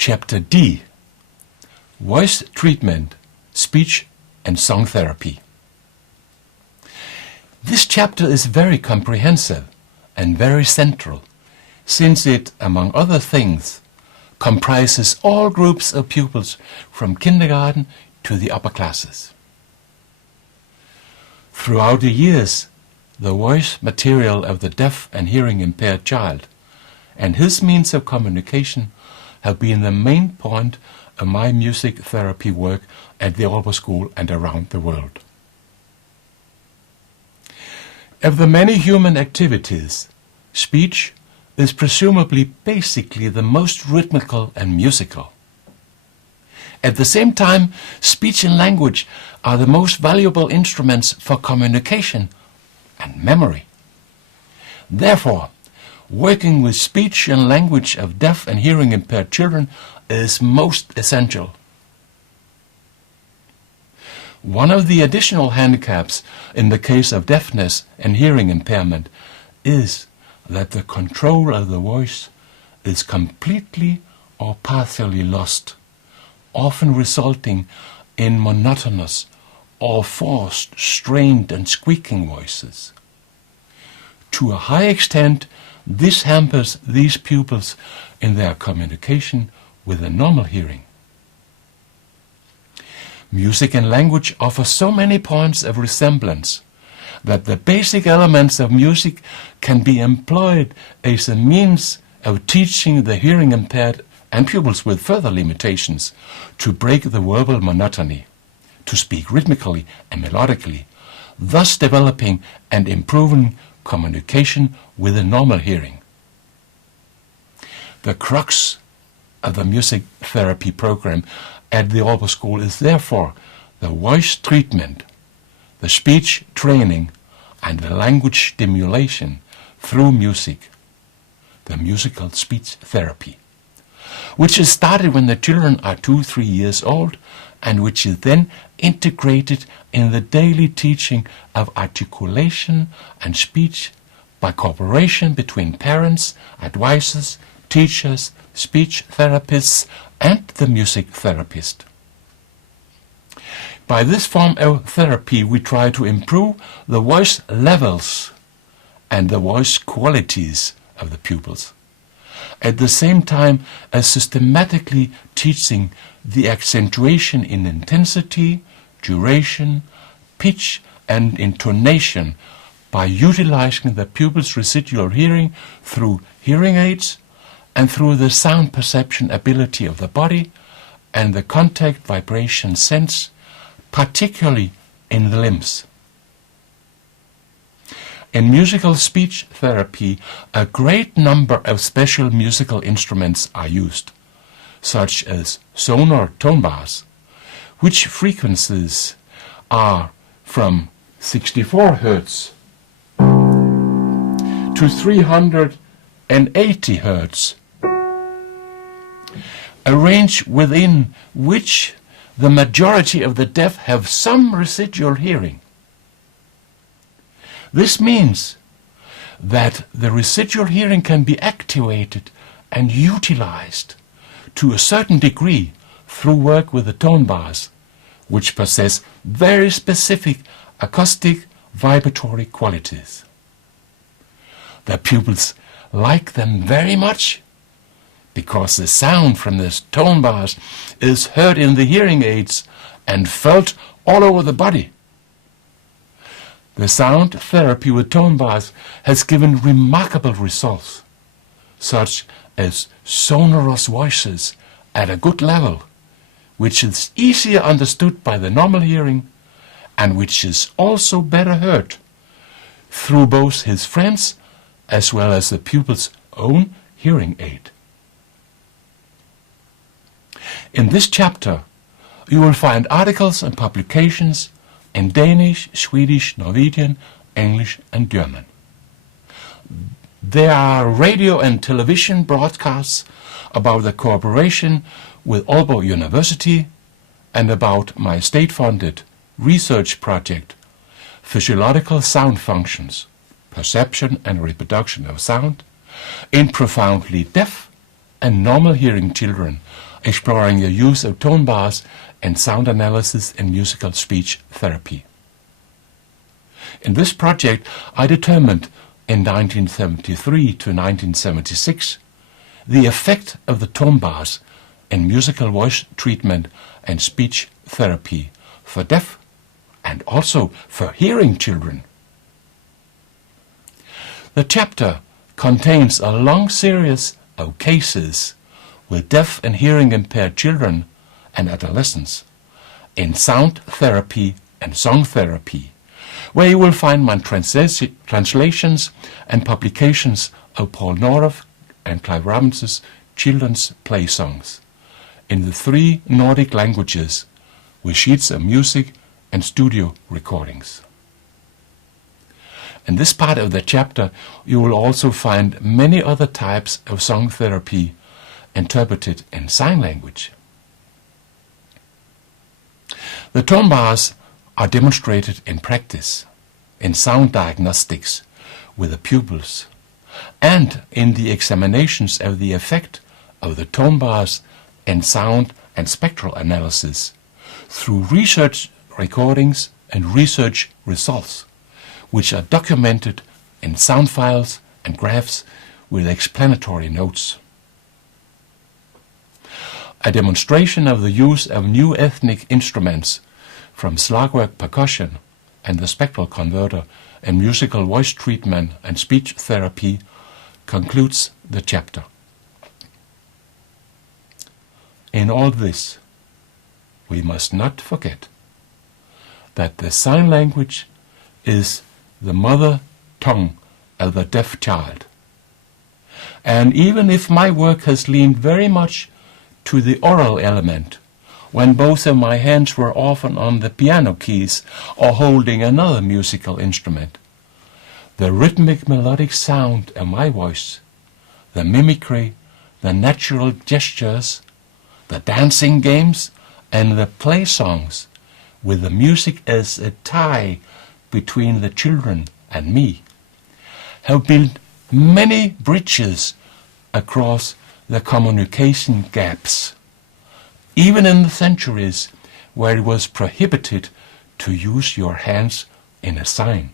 Chapter D, Voice Treatment, Speech and Song Therapy. This chapter is very comprehensive and very central, since it, among other things, comprises all groups of pupils from kindergarten to the upper classes. Throughout the years, the voice material of the deaf and hearing impaired child and his means of communication have been the main point of my music therapy work at the Aalborg School and around the world. Of the many human activities, speech is presumably basically the most rhythmical and musical. At the same time, speech and language are the most valuable instruments for communication and memory. Therefore, working with speech and language of deaf and hearing impaired children is most essential. One of the additional handicaps in the case of deafness and hearing impairment is that the control of the voice is completely or partially lost, often resulting in monotonous or forced, strained and squeaking voices. To a high extent, this hampers these pupils in their communication with a normal hearing. Music and language offer so many points of resemblance that the basic elements of music can be employed as a means of teaching the hearing impaired and pupils with further limitations to break the verbal monotony, to speak rhythmically and melodically, thus developing and improving communication with a normal hearing. The crux of the music therapy program at the Aalborg School is therefore the voice treatment, the speech training and the language stimulation through music, the musical speech therapy, which is started when the children are 2-3 years old and which is then integrated in the daily teaching of articulation and speech by cooperation between parents, advisors, teachers, speech therapists and the music therapist. By this form of therapy we try to improve the voice levels and the voice qualities of the pupils, at the same time as systematically teaching the accentuation in intensity, duration, pitch and intonation by utilizing the pupil's residual hearing through hearing aids and through the sound perception ability of the body and the contact vibration sense, particularly in the limbs. In musical speech therapy, a great number of special musical instruments are used, such as sonar tone bars, which frequencies are from 64 Hz to 380 Hz, a range within which the majority of the deaf have some residual hearing. This means that the residual hearing can be activated and utilized to a certain degree through work with the tone bars, which possess very specific acoustic vibratory qualities. The pupils like them very much because the sound from the tone bars is heard in the hearing aids and felt all over the body. The sound therapy with tone bars has given remarkable results, such as sonorous voices at a good level, which is easier understood by the normal hearing and which is also better heard through both his friends as well as the pupil's own hearing aid. In this chapter, you will find articles and publications in Danish, Swedish, Norwegian, English and German. There are radio and television broadcasts about the cooperation with Aalborg University and about my state-funded research project, Physiological Sound Functions, Perception and Reproduction of Sound, in profoundly deaf and normal hearing children exploring the use of tone bars and sound analysis in musical speech therapy. In this project, I determined in 1973 to 1976 the effect of the tone bars in musical voice treatment and speech therapy for deaf and also for hearing children. The chapter contains a long series of cases with deaf and hearing impaired children and adolescents in sound therapy and song therapy, where you will find my translations and publications of Paul Neurath and Clive Robinson's children's play songs in the 3 Nordic languages with sheets of music and studio recordings. In this part of the chapter, you will also find many other types of song therapy interpreted in sign language. The tone bars are demonstrated in practice, in sound diagnostics with the pupils, and in the examinations of the effect of the tone bars in sound and spectral analysis through research recordings and research results, which are documented in sound files and graphs with explanatory notes. A demonstration of the use of new ethnic instruments from slagwork percussion and the spectral converter in musical voice treatment and speech therapy concludes the chapter. In all this, we must not forget that the sign language is the mother tongue of the deaf child. And even if my work has leaned very much to the oral element, when both of my hands were often on the piano keys or holding another musical instrument, the rhythmic melodic sound of my voice, the mimicry, the natural gestures, the dancing games, and the play songs, with the music as a tie between the children and me, have built many bridges across the communication gaps, even in the centuries where it was prohibited to use your hands in a sign.